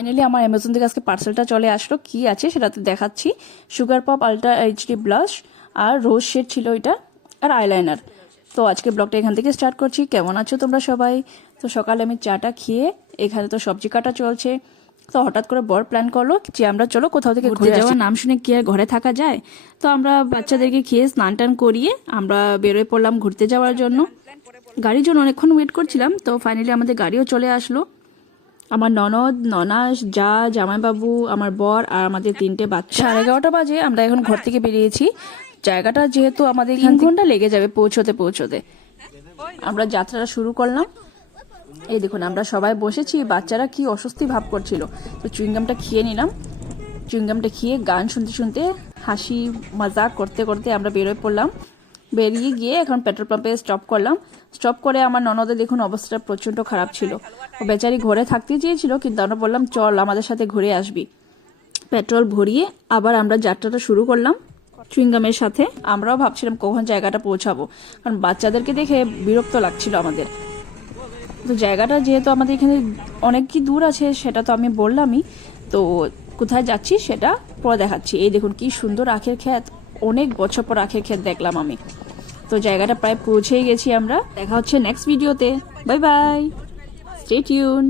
Finally আমার Amazon থেকে আজকে পার্সেলটা চলে আসলো। কি আছে সেটাতে দেখাচ্ছি। Sugar pop ultra HD blush আর রোজ শেড ছিল এটা, আর আইলাইনার। তো আজকে ব্লগটা এখান থেকে স্টার্ট করছি। কেমন আছো তোমরা সবাই? তো সকালে আমি চাটা খেয়ে এখানে তো সবজি কাটা চলছে। তো হঠাৎ করে বর প্ল্যান করলো যে আমরা চলো কোথাও থেকে ঘুরে যাওয়ার। নাম শুনে কি আর ঘরে থাকা যায়? তো আমরা বাচ্চাদেরকে খেয়ে স্নান টান করিয়ে আমরা বেরোয় পড়লাম ঘুরতে যাওয়ার জন্য। গাড়ির জন্য অনেকক্ষণ ওয়েট করছিলাম, তো ফাইনালি আমাদের গাড়িও চলে আসলো। আমার ননদ, ননাস, জামাইবাবু, আমার বর আর আমাদের 3টে বাচ্চা। 11:30 বাজে আমরা এখন ঘর থেকে বেরিয়েছি। জায়গাটা যেহেতু আমাদের 3 ঘন্টা লেগে যাবে পৌঁছতে। আমরা যাত্রাটা শুরু করলাম। এই দেখুন আমরা সবাই বসেছি, বাচ্চারা কি অস্বস্তি ভাব করছিল। তো চুইংগামটা খেয়ে নিলাম। চুইংগামটা খেয়ে গান শুনতে শুনতে হাসি মজাক করতে করতে আমরা বেরোয় পড়লাম। বেরিয়ে গিয়ে এখন পেট্রোল পাম্পে স্টপ করলাম। স্টপ করে আমার ননদের দেখুন অবস্থাটা প্রচণ্ড খারাপ ছিল। ও বেচারি ঘরে থাকতে চেয়েছিল, কিন্তু আমরা বললাম চল আমাদের সাথে ঘুরে আসবি। পেট্রোল ভরিয়ে আবার আমরা যাত্রাটা শুরু করলাম চুইংগামের সাথে। আমরাও ভাবছিলাম কখন জায়গাটা পৌঁছাবো, কারণ বাচ্চাদেরকে দেখে বিরক্ত লাগছিল আমাদের। তো জায়গাটা যেহেতু আমাদের এখানে অনেক কি দূর আছে সেটা তো আমি বললামই। তো কোথায় যাচ্ছি সেটা পরে দেখাচ্ছি। এই দেখুন কি সুন্দর আখের ক্ষেত, অনেক বছর পর আখের ক্ষেত দেখলাম আমি। তো জায়গাটা প্রায় পৌঁছেই গেছি আমরা। দেখা হচ্ছে নেক্সট ভিডিওতে। Bye bye, stay tune.